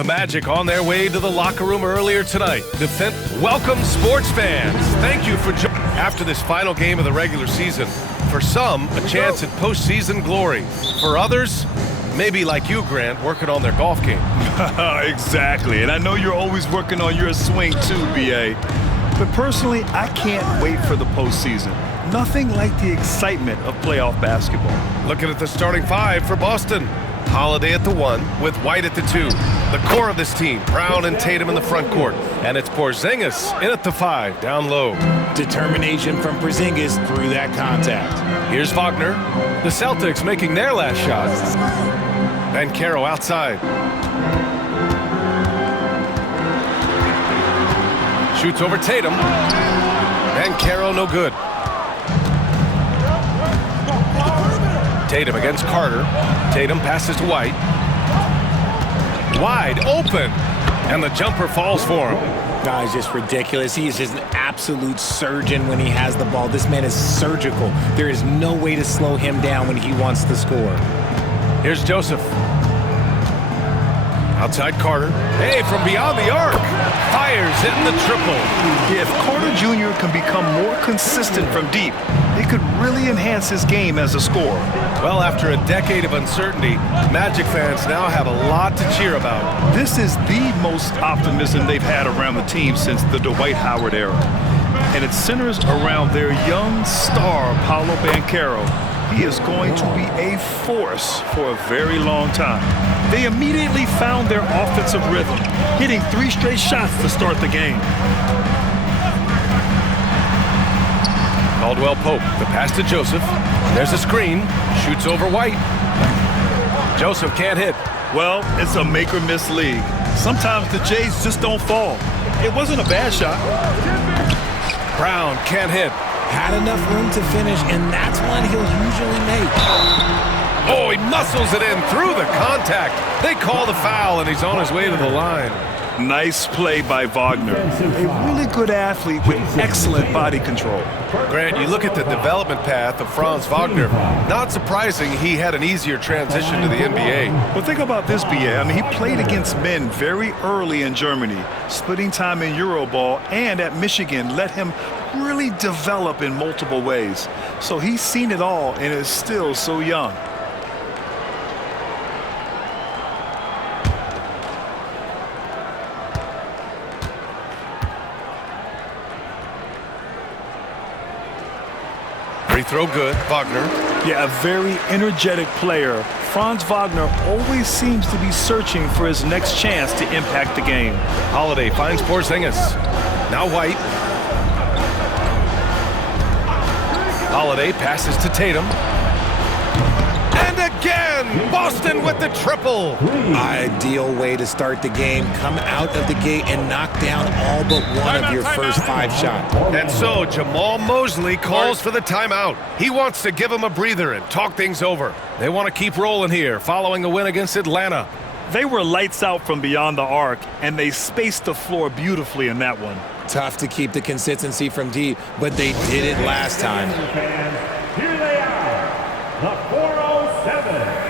The Magic on their way to the locker room earlier tonight. Welcome, sports fans. Thank you for joining after this final game of the regular season. For some, a chance at postseason glory. For others, maybe like you, Grant, working on their golf game. Exactly, and I know you're always working on your swing too, B.A. But personally, I can't wait for the postseason. Nothing like the excitement of playoff basketball. Looking at the starting five for Boston. Holiday at the 1 with White at the 2. The core of this team, Brown and Tatum in the front court. And it's Porzingis in at the 5, down low. Determination from Porzingis through that contact. Here's Wagner. The Celtics making their last shot. Banchero outside. Shoots over Tatum. Banchero no good. Tatum against Carter. Tatum passes to White. Wide open. And the jumper falls for him. Guy's just ridiculous. He is just an absolute surgeon when he has the ball. This man is surgical. There is no way to slow him down when he wants to score. Here's Joseph. Outside Carter. Hey, from beyond the arc. Fires hitting the triple. If Carter Jr. can become more consistent from deep, it could really enhance his game as a scorer. Well, after a decade of uncertainty, Magic fans now have a lot to cheer about. This is the most optimism they've had around the team since the Dwight Howard era. And it centers around their young star, Paolo Banchero. He is going to be a force for a very long time. They immediately found their offensive rhythm, hitting 3 straight shots to start the game. Caldwell Pope, the pass to Joseph. There's a screen. Shoots over White. Joseph can't hit. Well, it's a make-or-miss league. Sometimes the Jays just don't fall. It wasn't a bad shot. Brown can't hit. Had enough room to finish, and that's one he'll usually make. Oh, he muscles it in through the contact. They call the foul, and he's on his way to the line. Nice play by Wagner. A really good athlete with excellent body control. Grant, you look at the development path of Franz Wagner. Not surprising he had an easier transition to the NBA. Well, think about this, B.A. I mean, he played against men very early in Germany, splitting time in Euroball, and at Michigan let him really develop in multiple ways. So he's seen it all and is still so young. Free throw good, Wagner. Yeah, a very energetic player. Franz Wagner always seems to be searching for his next chance to impact the game. Holiday finds Porzingis. Now White. Holiday passes to Tatum. And again, Boston with the triple. Ideal way to start the game. Come out of the gate and knock down all but one of your first 5 shots. And so Jamal Mosley calls for the timeout. He wants to give him a breather and talk things over. They want to keep rolling here following a win against Atlanta. They were lights out from beyond the arc, and they spaced the floor beautifully in that one. Tough to keep the consistency from deep, but they did it last time. Here they are, the 407.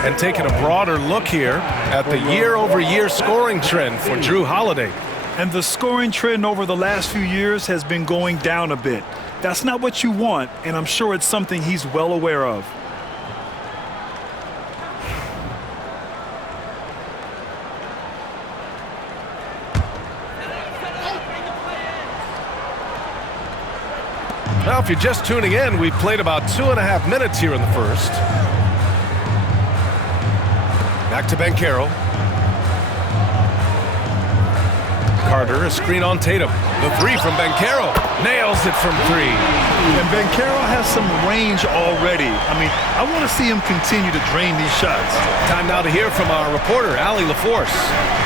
And taking a broader look here at the year-over-year scoring trend for Drew Holiday. And the scoring trend over the last few years has been going down a bit. That's not what you want, and I'm sure it's something he's well aware of. Now, if you're just tuning in, we've played about 2.5 minutes here in the first. Back to Banchero. Carter, a screen on Tatum. The three from Banchero. Nails it from three. And Banchero has some range already. I mean, I want to see him continue to drain these shots. Time now to hear from our reporter, Allie LaForce.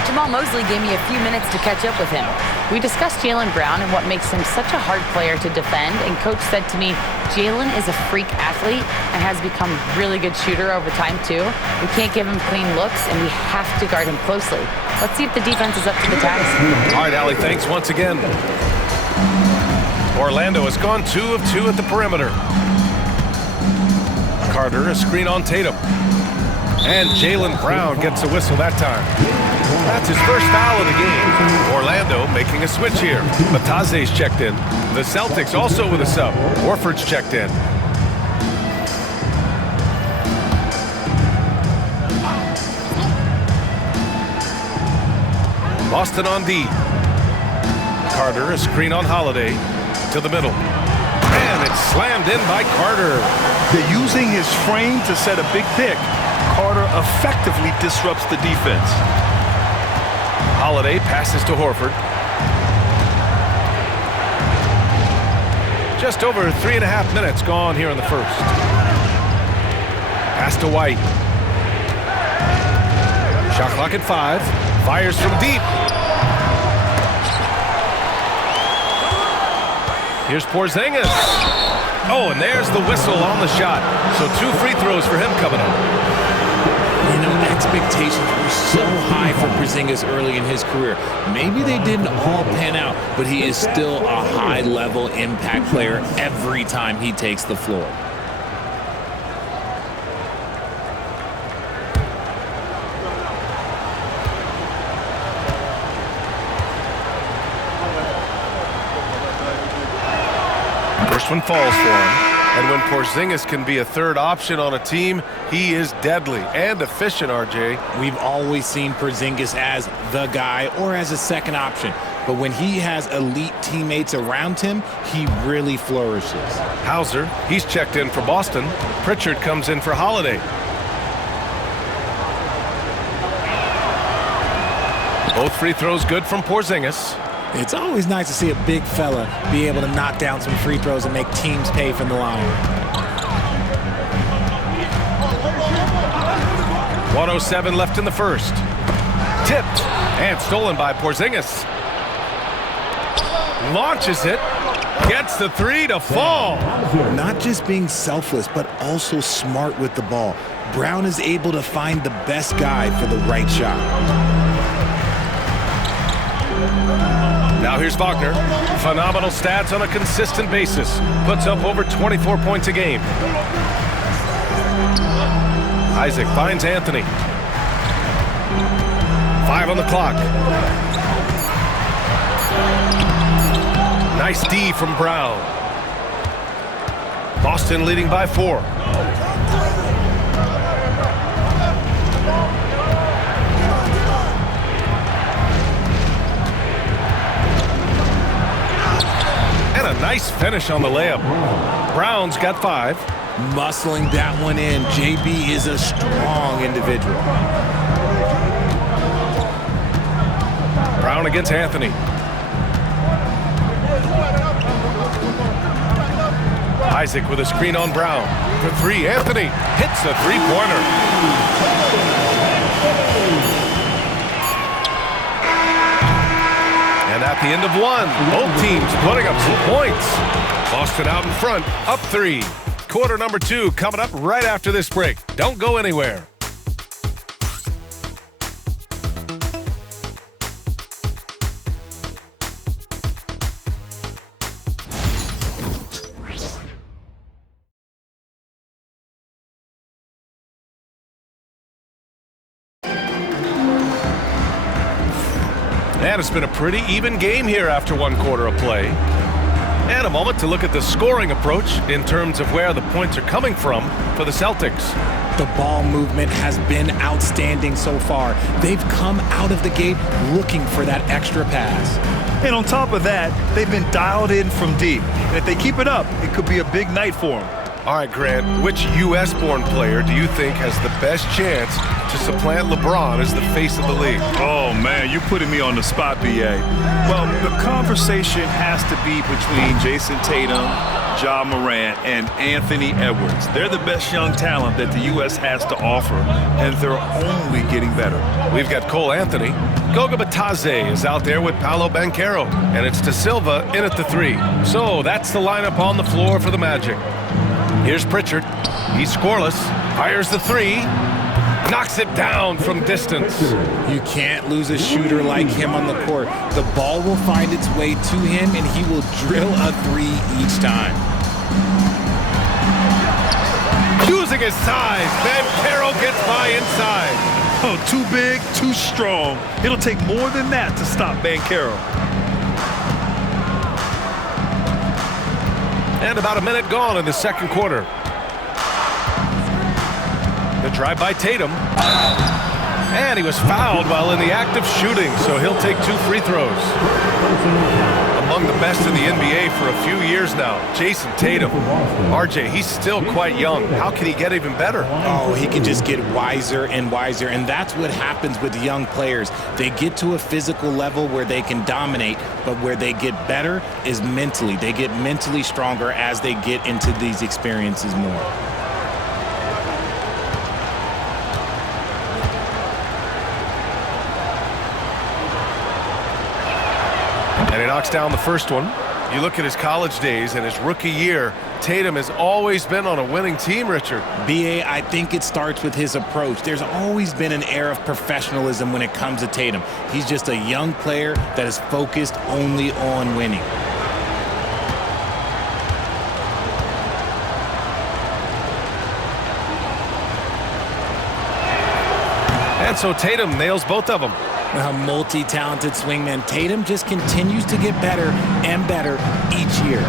Jamal Mosley gave me a few minutes to catch up with him. We discussed Jaylen Brown and what makes him such a hard player to defend, and Coach said to me, Jaylen is a freak athlete and has become a really good shooter over time, too. We can't give him clean looks, and we have to guard him closely. Let's see if the defense is up to the task. All right, Allie, thanks once again. Orlando has gone 2 of 2 at the perimeter. Carter, a screen on Tatum. And Jaylen Brown gets a whistle that time. That's his first foul of the game. Orlando making a switch here. Bataze's checked in. The Celtics also with a sub. Horford's checked in. Boston on D. Carter, a screen on Holiday. To the middle. And it's slammed in by Carter. They're using his frame to set a big pick. Carter effectively disrupts the defense. Holiday passes to Horford. Just over 3.5 minutes gone here in the first. Pass to White. Shot clock at 5. Fires from deep. Here's Porzingis. Oh, and there's the whistle on the shot. So 2 free throws for him coming up. You know, expectations were so high for Porzingis early in his career. Maybe they didn't all pan out, but he is still a high-level impact player every time he takes the floor. First one falls for him. And when Porzingis can be a third option on a team, he is deadly and efficient, RJ. We've always seen Porzingis as the guy or as a second option. But when he has elite teammates around him, he really flourishes. Hauser, he's checked in for Boston. Pritchard comes in for Holiday. Both free throws good from Porzingis. It's always nice to see a big fella be able to knock down some free throws and make teams pay from the line. 1:07 left in the first. Tipped and stolen by Porzingis. Launches it. Gets the three to fall. Not just being selfless, but also smart with the ball. Brown is able to find the best guy for the right shot. Now here's Wagner. Phenomenal stats on a consistent basis. Puts up over 24 points a game. Isaac finds Anthony. 5 on the clock. Nice D from Brown. Boston leading by 4. And a nice finish on the layup. Brown's got 5. Muscling that one in. JB is a strong individual. Brown against Anthony. Isaac with a screen on Brown. For 3, Anthony hits the three-pointer. And at the end of 1, both teams putting up some points. Boston out in front, up 3. Quarter number 2 coming up right after this break. Don't go anywhere. And it's been a pretty even game here after 1 quarter of play. And a moment to look at the scoring approach in terms of where the points are coming from for the Celtics. The ball movement has been outstanding so far. They've come out of the gate looking for that extra pass. And on top of that, they've been dialed in from deep. And if they keep it up, it could be a big night for them. All right, Grant, which U.S.-born player do you think has the best chance to supplant LeBron as the face of the league? Oh, man, you're putting me on the spot, B.A. Well, the conversation has to be between Jason Tatum, Ja Morant, and Anthony Edwards. They're the best young talent that the U.S. has to offer, and they're only getting better. We've got Cole Anthony. Goga Bitadze is out there with Paolo Banchero, and it's De Silva in at the 3. So that's the lineup on the floor for the Magic. Here's Pritchard. He's scoreless. Fires the 3. Knocks it down from distance. You can't lose a shooter like him on the court. The ball will find its way to him, and he will drill a 3 each time. Using his size, Banchero gets by inside. Oh, too big, too strong. It'll take more than that to stop Banchero. And about a minute gone in the second quarter. The drive by Tatum. And he was fouled while in the act of shooting, so he'll take 2 free throws. Among the best in the NBA for a few years now, Jason Tatum. RJ, he's still quite young. How can he get even better? Oh, he can just get wiser and wiser, and that's what happens with young players. They get to a physical level where they can dominate, but where they get better is mentally. They get mentally stronger as they get into these experiences more. And he knocks down the first one. You look at his college days and his rookie year, Tatum has always been on a winning team, Richard. B.A., I think it starts with his approach. There's always been an air of professionalism when it comes to Tatum. He's just a young player that is focused only on winning. And so Tatum nails both of them. A multi-talented swingman, Tatum just continues to get better and better each year.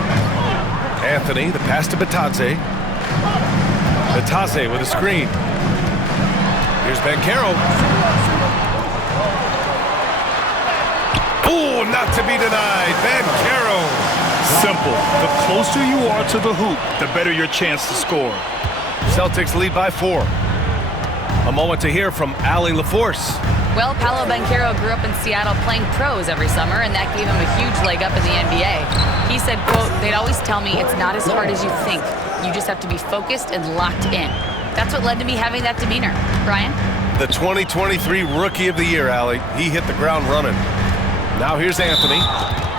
Anthony, the pass to Bitadze. Bitadze with a screen. Here's Banchero. Oh, not to be denied. Banchero. Simple. The closer you are to the hoop, the better your chance to score. Celtics lead by 4. A moment to hear from Allie LaForce. Well, Paolo Banchero grew up in Seattle playing pros every summer, and that gave him a huge leg up in the NBA. He said, quote, "They'd always tell me it's not as hard as you think. You just have to be focused and locked in." That's what led to me having that demeanor. Brian? The 2023 Rookie of the Year, Allie. He hit the ground running. Now here's Anthony.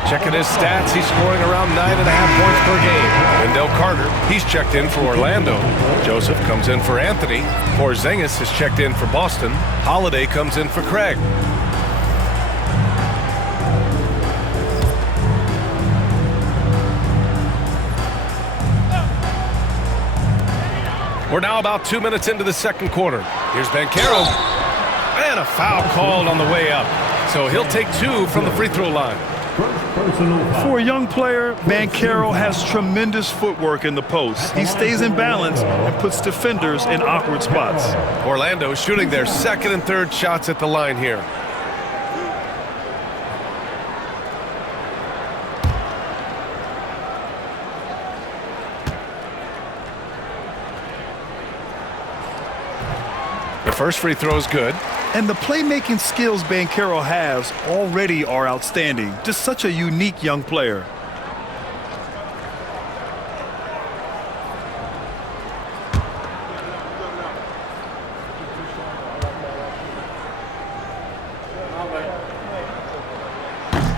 Checking his stats, he's scoring around 9.5 points per game. Wendell Carter, he's checked in for Orlando. Joseph comes in for Anthony. Porzingis has checked in for Boston. Holiday comes in for Craig. We're now about 2 minutes into the second quarter. Here's Banchero. And a foul called on the way up. So he'll take 2 from the free throw line. For a young player, Banchero has tremendous footwork in the post. He stays in balance and puts defenders in awkward spots. Orlando shooting their second and third shots at the line here. The first free throw is good. And the playmaking skills Banchero has already are outstanding. Just such a unique young player.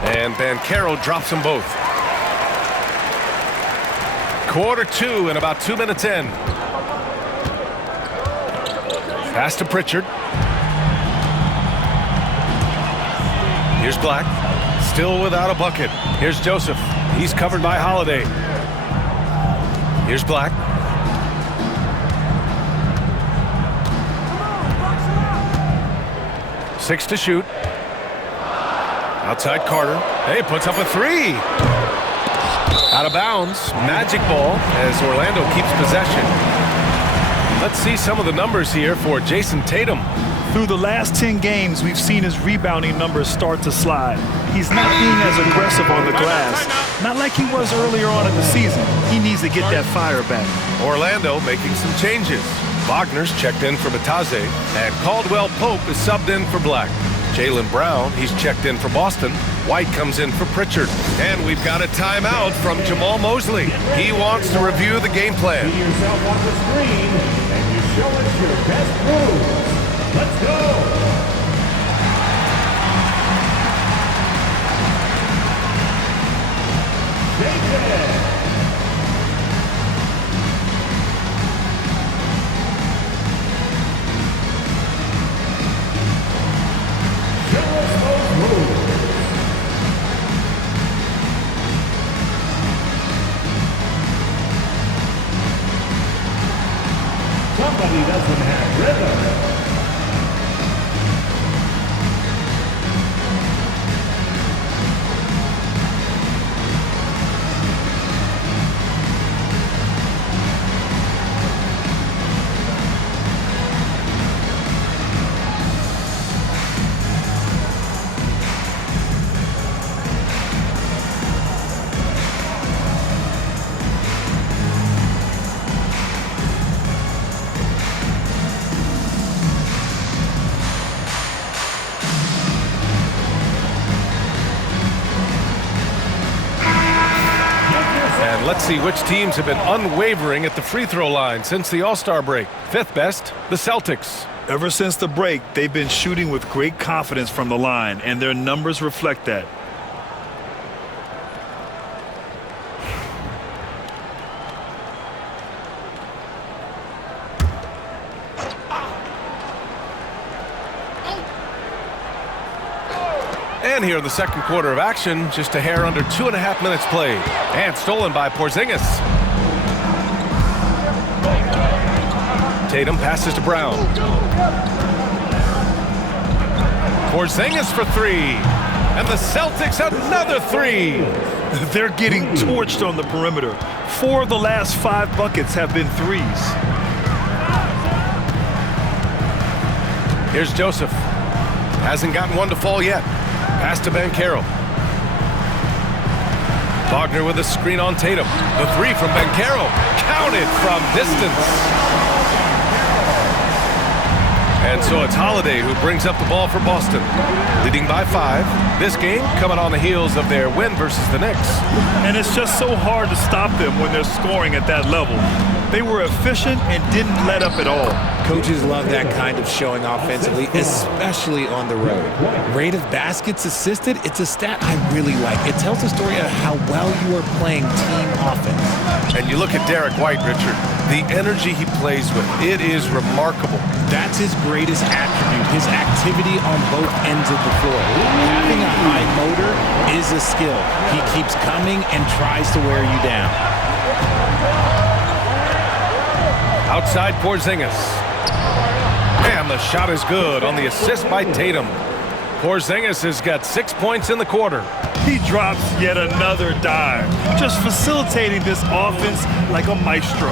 And Banchero drops them both. Quarter 2 and about 2 minutes in. Pass to Pritchard. Here's Black, still without a bucket. Here's Joseph, he's covered by Holiday. Here's Black. Six to shoot. Outside Carter. Hey, puts up a three. Out of bounds. Magic ball as Orlando keeps possession. Let's see some of the numbers here for Jason Tatum. Through the last 10 games, we've seen his rebounding numbers start to slide. He's not being as aggressive on the glass, not like he was earlier on in the season. He needs to get that fire back. Orlando making some changes. Wagner's checked in for Batase, and Caldwell Pope is subbed in for Black. Jaylen Brown, he's checked in for Boston. White comes in for Pritchard. And we've got a timeout from Jamal Mosley. He wants to review the game plan. See yourself on the screen, and you show us your best moves. Let's go! David! Show us those moves. Somebody doesn't have rhythm. Let's see which teams have been unwavering at the free throw line since the All-Star break. Fifth best, the Celtics. Ever since the break, they've been shooting with great confidence from the line, and their numbers reflect that. And here in the second quarter of action, just a hair under 2.5 minutes played. And stolen by Porzingis. Tatum passes to Brown. Porzingis for three. And the Celtics another three. They're getting torched on the perimeter. 4 of the last 5 buckets have been threes. Here's Joseph. Hasn't gotten one to fall yet. Pass to Banchero. Wagner with a screen on Tatum. The three from Banchero. Counted from distance. And so it's Holiday who brings up the ball for Boston. Leading by 5. This game coming on the heels of their win versus the Knicks. And it's just so hard to stop them when they're scoring at that level. They were efficient and didn't let up at all. Coaches love that kind of showing offensively, especially on the road. Rate of baskets assisted, it's a stat I really like. It tells a story of how well you are playing team offense. And you look at Derek White, Richard, the energy he plays with, it is remarkable. That's his greatest attribute, his activity on both ends of the floor. Having a high motor is a skill. He keeps coming and tries to wear you down. Outside Porzingis. And the shot is good on the assist by Tatum. Porzingis has got 6 points in the quarter. He drops yet another dime, just facilitating this offense like a maestro.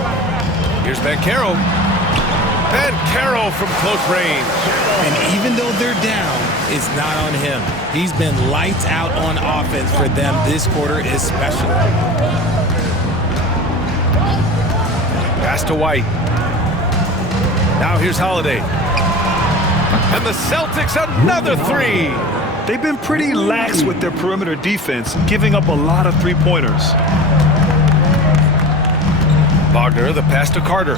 Here's Banchero. Banchero from close range. And even though they're down, it's not on him. He's been lights out on offense for them this quarter especially. Pass to White. Now here's Holiday. And the Celtics another three. They've been pretty lax with their perimeter defense, giving up a lot of three-pointers. Wagner, the pass to Carter.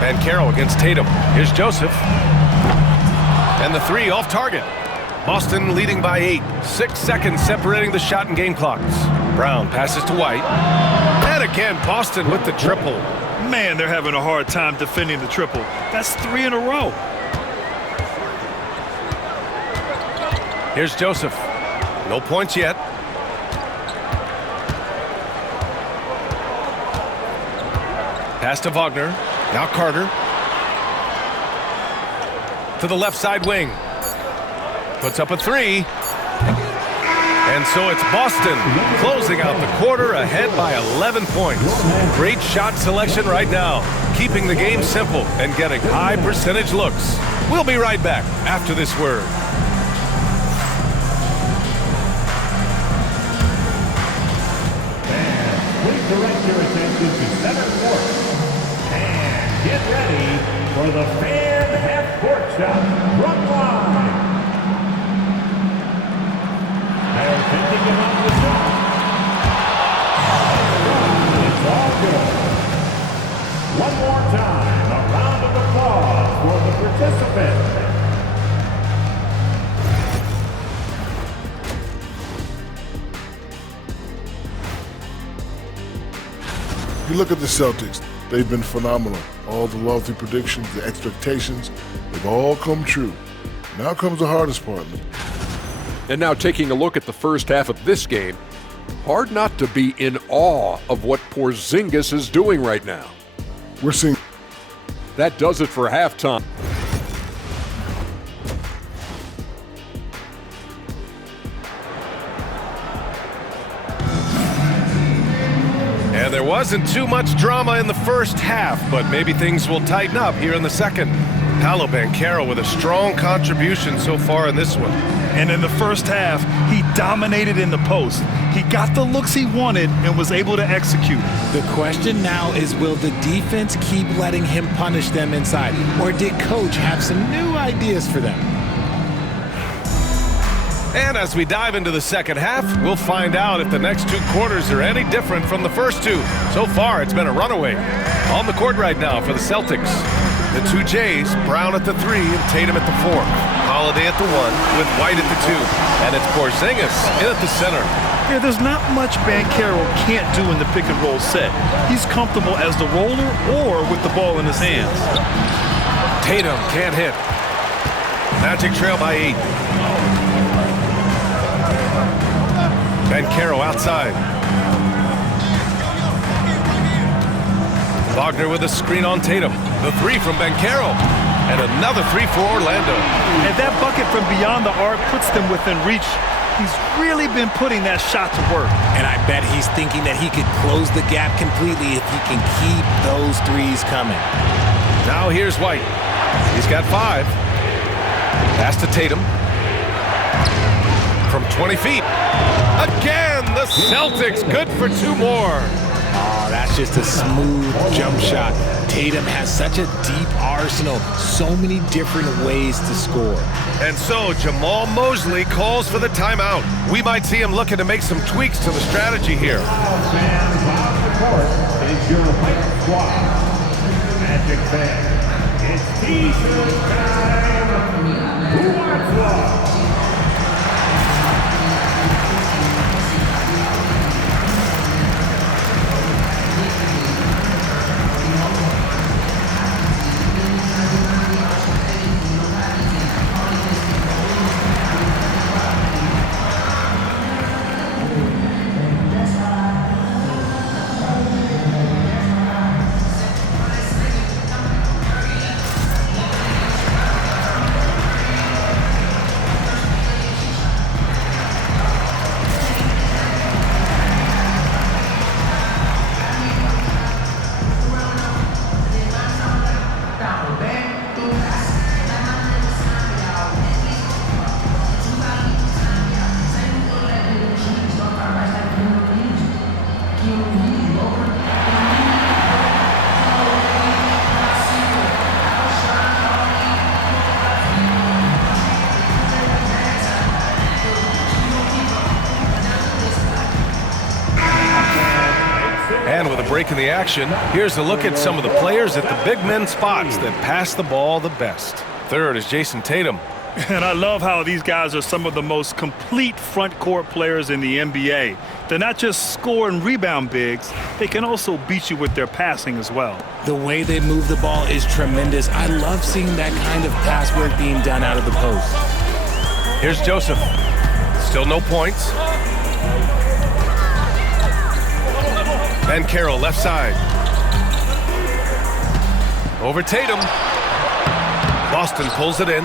Banchero against Tatum. Here's Joseph. And the three off target. Boston leading by 8. 6 seconds separating the shot and game clocks. Brown passes to White. And again, Boston with the triple. Man, they're having a hard time defending the triple. That's 3 in a row. Here's Joseph. No points yet. Pass to Wagner. Now Carter. To the left side wing. Puts up a three. And so it's Boston closing out the quarter ahead by 11 points. Great shot selection right now, keeping the game simple and getting high percentage looks. We'll be right back after this word. Please direct your attention to center court. And get ready for the fan half-court shot from line. They're thinking about the shot. It's all good. One more time, a round of applause for the participants. You look at the Celtics, they've been phenomenal. All the lofty predictions, the expectations, they've all come true. Now comes the hardest part. And now taking a look at the first half of this game, hard not to be in awe of what Porzingis is doing right now. We're seeing That does it for halftime. And there wasn't too much drama in the first half, but maybe things will tighten up here in the second. Paolo Banchero with a strong contribution so far in this one. And in the first half, he dominated in the post. He got the looks he wanted and was able to execute. The question now is, will the defense keep letting him punish them inside? Or did Coach have some new ideas for them? And as we dive into the second half, we'll find out if the next two quarters are any different from the first two. So far, it's been a runaway. On the court right now for the Celtics. The two Jays, Brown at the 3 and Tatum at the 4. Holiday at the 1 with White at the 2. And it's Porzingis in at the center. Yeah, there's not much Banchero can't do in the pick and roll set. He's comfortable as the roller or with the ball in his hands. Tatum can't hit. Magic trail by 8. Banchero outside. Wagner with a screen on Tatum. The 3 from Banchero. And another 3 for Orlando. And that bucket from beyond the arc puts them within reach. He's really been putting that shot to work. And I bet he's thinking that he could close the gap completely if he can keep those threes coming. Now here's White. He's got 5. Pass to Tatum. From 20 feet. Again, the Celtics good for 2 more. Oh, that's just a smooth jump shot. Tatum has such a deep arsenal, so many different ways to score. And so Jamal Mosley calls for the timeout. We might see him looking to make some tweaks to the strategy here. Fans on the court is your White Squad. Magic fans, it's T-shirt time. Who wants love? And with a break in the action, here's a look at some of the players at the big men spots that pass the ball the best. Third is Jason Tatum. And I love how these guys are some of the most complete front court players in the NBA. They're not just score and rebound bigs, they can also beat you with their passing as well. The way they move the ball is tremendous. I love seeing that kind of pass work being done out of the post. Here's Joseph. Still no points. Banchero left side. Over Tatum. Boston pulls it in.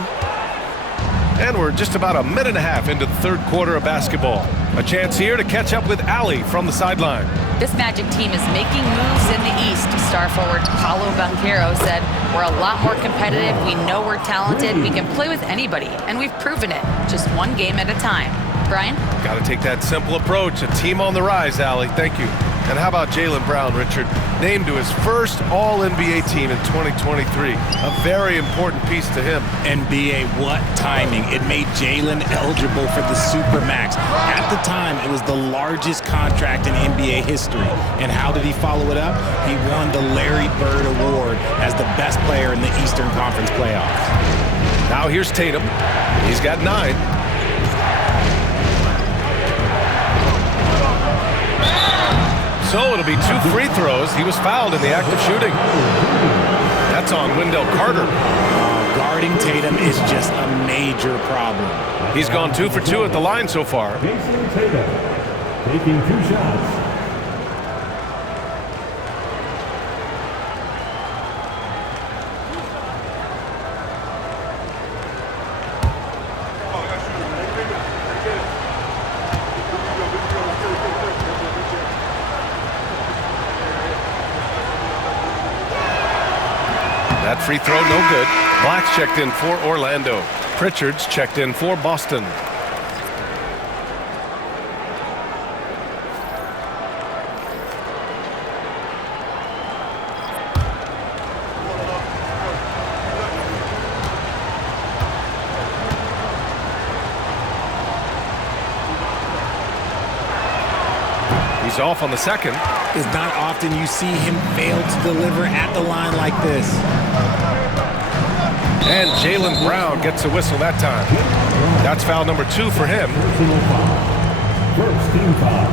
And we're just about a minute and a half into the third quarter of basketball. A chance here to catch up with Allie from the sideline. This Magic team is making moves in the East. Star forward Paolo Banchero said, "We're a lot more competitive. We know we're talented. We can play with anybody, and we've proven it. Just one game at a time." Brian? Got to take that simple approach. A team on the rise, Allie. Thank you. And how about Jaylen Brown, Richard? Named to his first All-NBA team in 2023. A very important piece to him. NBA, what timing. It made Jaylen eligible for the Supermax. At the time, it was the largest contract in NBA history. And how did he follow it up? He won the Larry Bird Award as the best player in the Eastern Conference playoffs. Now here's Tatum. He's got 9. So it'll be 2 free throws. He was fouled in the act of shooting. That's on Wendell Carter. Guarding Tatum is just a major problem. He's gone 2 for 2 at the line so far. Jason Tatum taking 2 shots. That free throw, no good. Black's checked in for Orlando. Pritchard's checked in for Boston. He's off on the second. It's not often you see him fail to deliver at the line like this. And Jaylen Brown gets a whistle that time. That's foul number 2 for him. First team foul.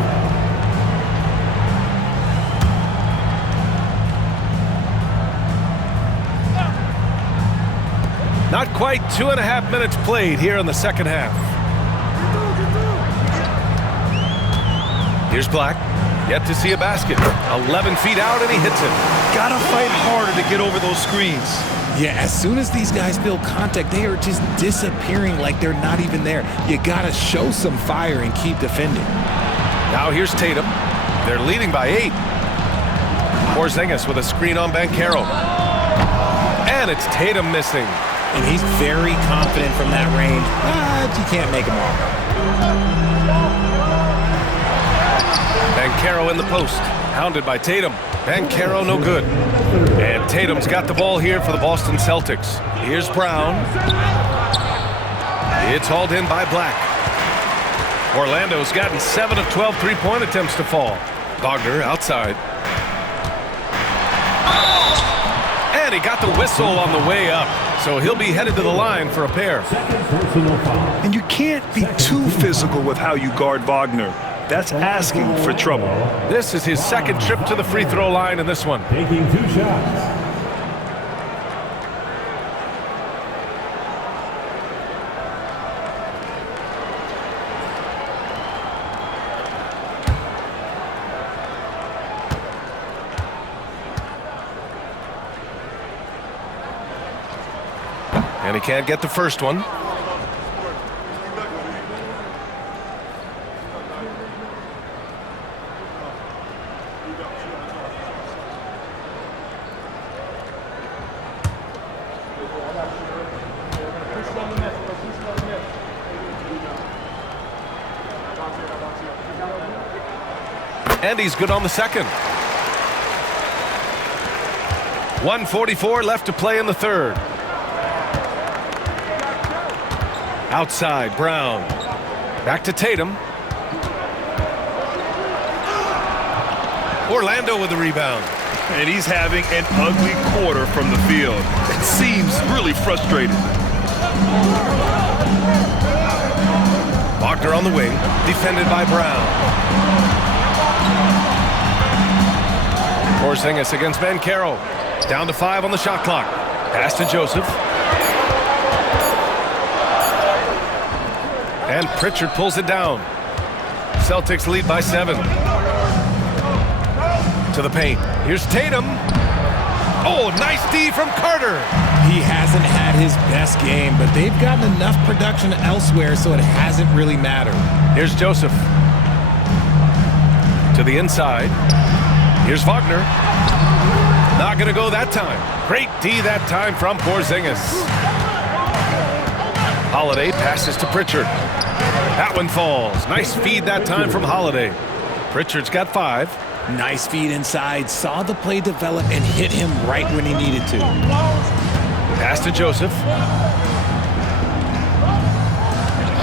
Not quite 2.5 minutes played here in the second half. Here's Black. Yet to see a basket. 11 feet out, and he hits it. Gotta fight harder to get over those screens. Yeah, as soon as these guys feel contact, they are just disappearing like they're not even there. You gotta show some fire and keep defending. Now here's Tatum. They're leading by 8. Porzingis with a screen on Banchero. And it's Tatum missing. And he's very confident from that range, but you can't make him all. Banchero in the post, hounded by Tatum. Banchero no good. And Tatum's got the ball here for the Boston Celtics. Here's Brown. It's hauled in by Black. Orlando's gotten 7 of 12 three-point attempts to fall. Wagner outside. And he got the whistle on the way up. So he'll be headed to the line for a pair. And you can't be too physical with how you guard Wagner. That's asking for trouble. This is his second trip to the free throw line in this one. Taking 2 shots. And he can't get the first one. And he's good on the second. 1:44 left to play in the third. Outside, Brown. Back to Tatum. Orlando with the rebound. And he's having an ugly quarter from the field. It seems really frustrated. Wagner on the wing, defended by Brown. Porzingis against Banchero. Down to 5 on the shot clock. Pass to Joseph. And Pritchard pulls it down. Celtics lead by 7. To the paint. Here's Tatum. Oh, nice D from Carter. He hasn't had his best game, but they've gotten enough production elsewhere, so it hasn't really mattered. Here's Joseph. To the inside. Here's Wagner. Not going to go that time. Great D that time from Porzingis. Holiday passes to Pritchard. That one falls. Nice feed that time from Holiday. Pritchard's got 5. Nice feed inside. Saw the play develop and hit him right when he needed to. Pass to Joseph.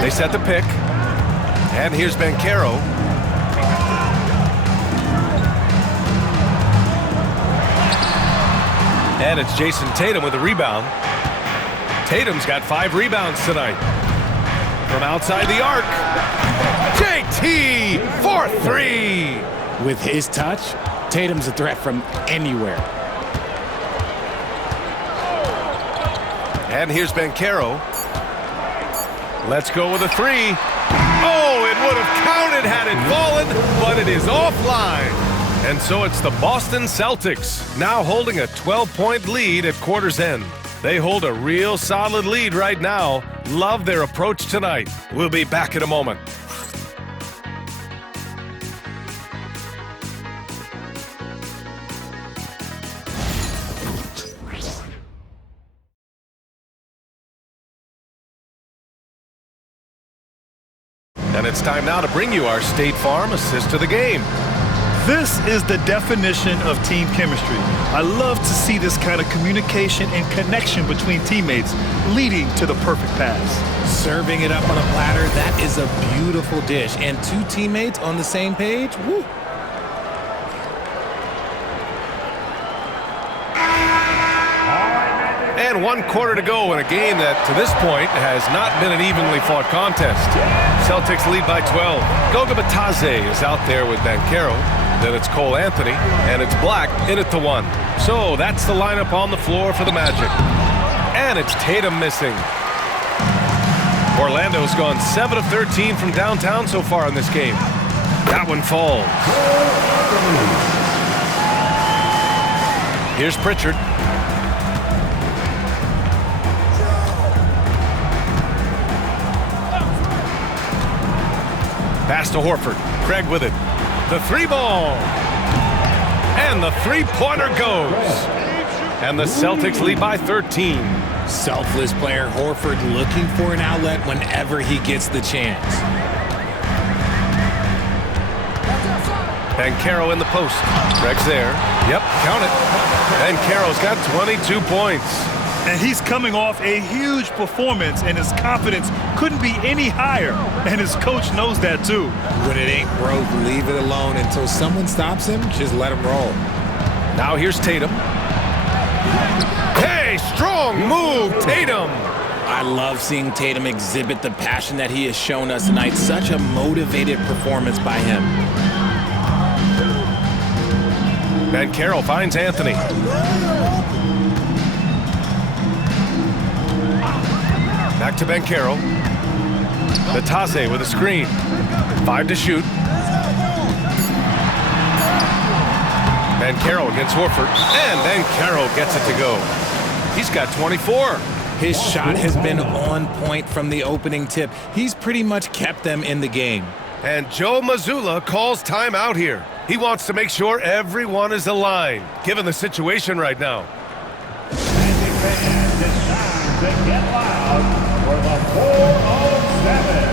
They set the pick. And here's Banchero. And it's Jason Tatum with a rebound. Tatum's got 5 rebounds tonight. From outside the arc. JT for 3. With his touch, Tatum's a threat from anywhere. And here's Banchero. Let's go with a 3. Oh, it would have counted had it fallen, but it is offline. And so it's the Boston Celtics, now holding a 12-point lead at quarter's end. They hold a real solid lead right now. Love their approach tonight. We'll be back in a moment. And it's time now to bring you our State Farm assist to the game. This is the definition of team chemistry. I love to see this kind of communication and connection between teammates leading to the perfect pass. Serving it up on a platter, that is a beautiful dish. And 2 teammates on the same page, woo. And 1 quarter to go in a game that, to this point, has not been an evenly fought contest. Celtics lead by 12. Goga Bitadze is out there with Banchero. Then it's Cole Anthony, and it's Black in at the 1. So that's the lineup on the floor for the Magic. And it's Tatum missing. Orlando's gone 7 of 13 from downtown so far in this game. That one falls. Here's Pritchard. Pass to Horford. Craig with it. The 3 ball. And the 3-pointer goes. And the Celtics lead by 13. Selfless player Horford looking for an outlet whenever he gets the chance. Banchero in the post. Craig's there. Yep, count it. Banchero's got 22 points. And he's coming off a huge performance, and his confidence couldn't be any higher. And his coach knows that, too. When it ain't broke, leave it alone until someone stops him. Just let him roll. Now here's Tatum. Hey, strong move, Tatum. I love seeing Tatum exhibit the passion that he has shown us tonight. Such a motivated performance by him. Banchero finds Anthony. Back to Banchero. Bitadze with a screen. 5 to shoot. Banchero against Horford. And Banchero gets it to go. He's got 24. His shot has been on point from the opening tip. He's pretty much kept them in the game. And Joe Mazzulla calls timeout here. He wants to make sure everyone is aligned, given the situation right now. Magic fans, it's time to get loud for the 407.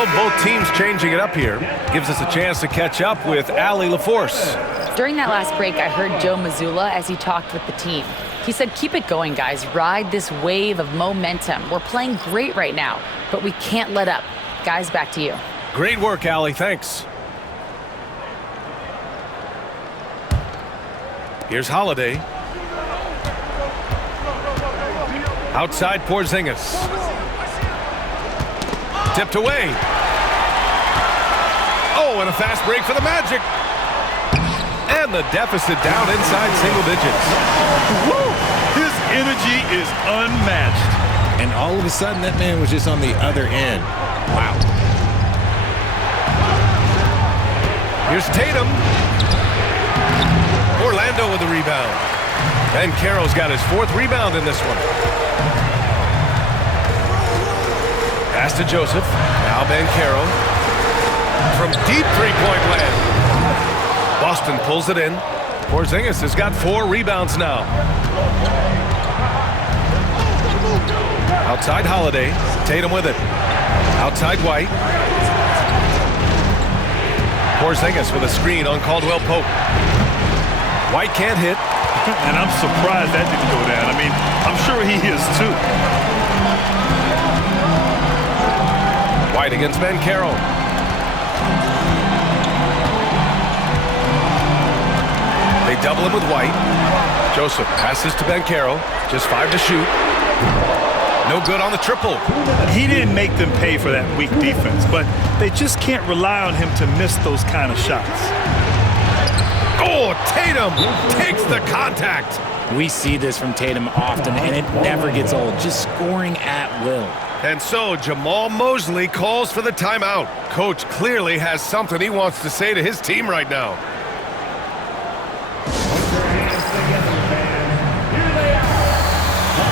So both teams changing it up here. Gives us a chance to catch up with Allie LaForce. During that last break, I heard Joe Mazzulla as he talked with the team. He said, keep it going, guys. Ride this wave of momentum. We're playing great right now, but we can't let up. Guys, back to you. Great work, Allie. Thanks. Here's Holiday. Outside Porzingis. Tipped away. Oh, and a fast break for the Magic. And the deficit down inside single digits. Woo! His energy is unmatched. And all of a sudden, that man was just on the other end. Wow. Here's Tatum. Orlando with the rebound. And Carroll's got his 4th rebound in this one. Pass to Joseph. Now Ben Carroll. From deep three-point land. Boston pulls it in. Porzingis has got 4 rebounds now. Outside Holiday. Tatum with it. Outside White. Porzingis with a screen on Caldwell Pope. White can't hit. And I'm surprised that didn't go down. I mean, I'm sure he is too. White against Ben Carroll. They double him with White. Joseph passes to Ben Carroll. Just 5 to shoot. No good on the triple. He didn't make them pay for that weak defense, but they just can't rely on him to miss those kind of shots. Oh, Tatum takes the contact. We see this from Tatum often, and it never gets old. Just scoring at will. And so Jamal Mosley calls for the timeout. Coach clearly has something he wants to say to his team right now. Put your hands together, fans. Here they are. The 407.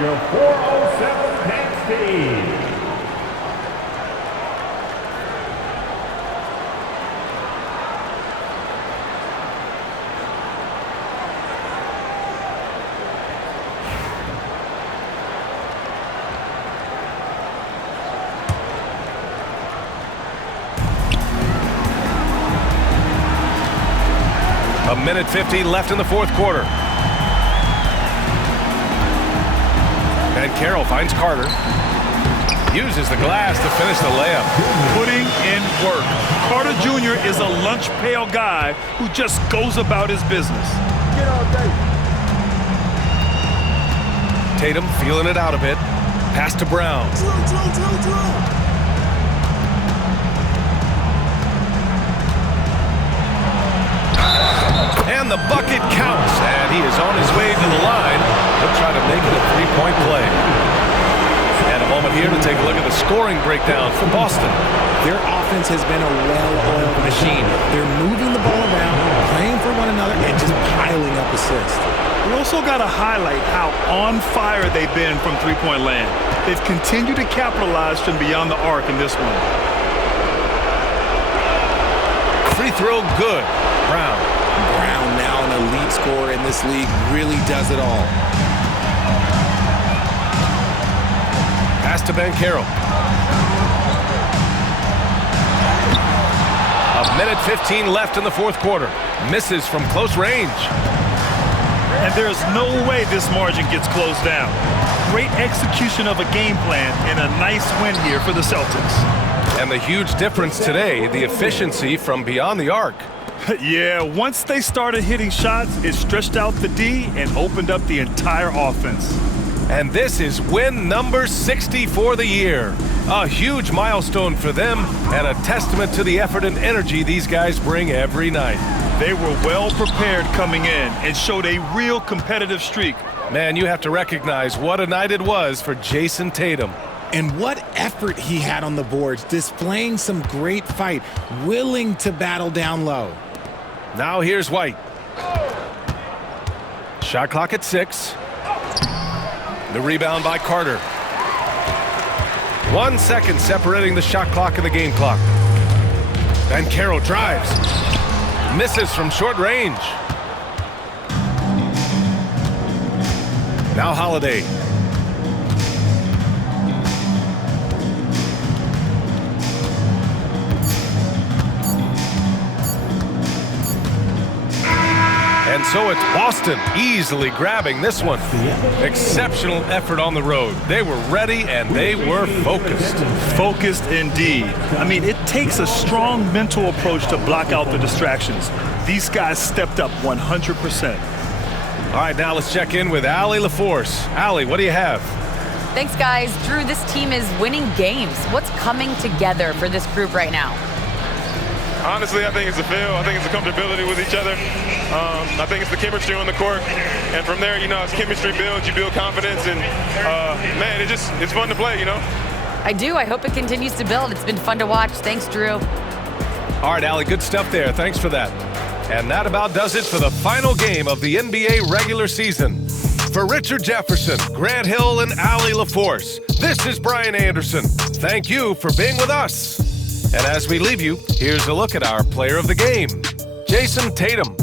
Your 407 Penn State. A minute 50 left in the 4th quarter. And Carroll finds Carter. Uses the glass to finish the layup. Putting in work. Carter Jr. is a lunch pail guy who just goes about his business. Tatum feeling it out a bit. Pass to Brown. And the bucket counts, and he is on his way to the line. He'll try to make it a 3-point play. And a moment here to take a look at the scoring breakdown for Boston. Their offense has been a well-oiled machine. They're moving the ball around, playing for one another, and just piling up assists. We also got to highlight how on fire they've been from three-point land. They've continued to capitalize from beyond the arc in this one. Free throw good. Brown. Brown, now an elite scorer in this league, really does it all. Pass to Ben Carroll. Minute 15 left in the fourth quarter. Misses from close range. And there's no way this margin gets closed down. Great execution of a game plan and a nice win here for the Celtics. And the huge difference today, the efficiency from beyond the arc. Yeah, once they started hitting shots, it stretched out the D and opened up the entire offense. And this is win number 60 for the year. A huge milestone for them and a testament to the effort and energy these guys bring every night. They were well prepared coming in and showed a real competitive streak. Man, you have to recognize what a night it was for Jason Tatum. And what effort he had on the boards, displaying some great fight, willing to battle down low. Now here's White. Shot clock at 6. The rebound by Carter. 1 second separating the shot clock and the game clock. Banchero drives. Misses from short range. Now Holiday. And so it's Boston easily grabbing this one. Exceptional effort on the road. They were ready and they were focused. Focused indeed. I mean, it takes a strong mental approach to block out the distractions. These guys stepped up 100%. All right, now let's check in with Allie LaForce. Allie, what do you have? Thanks, guys. Drew, this team is winning games. What's coming together for this group right now? Honestly, I think it's the feel. I think it's the comfortability with each other. I think it's the chemistry on the court. And from there, as chemistry builds, you build confidence. And, man, it's fun to play, I do. I hope it continues to build. It's been fun to watch. Thanks, Drew. All right, Allie, good stuff there. Thanks for that. And that about does it for the final game of the NBA regular season. For Richard Jefferson, Grant Hill, and Allie LaForce, this is Brian Anderson. Thank you for being with us. And as we leave you, here's a look at our player of the game, Jason Tatum.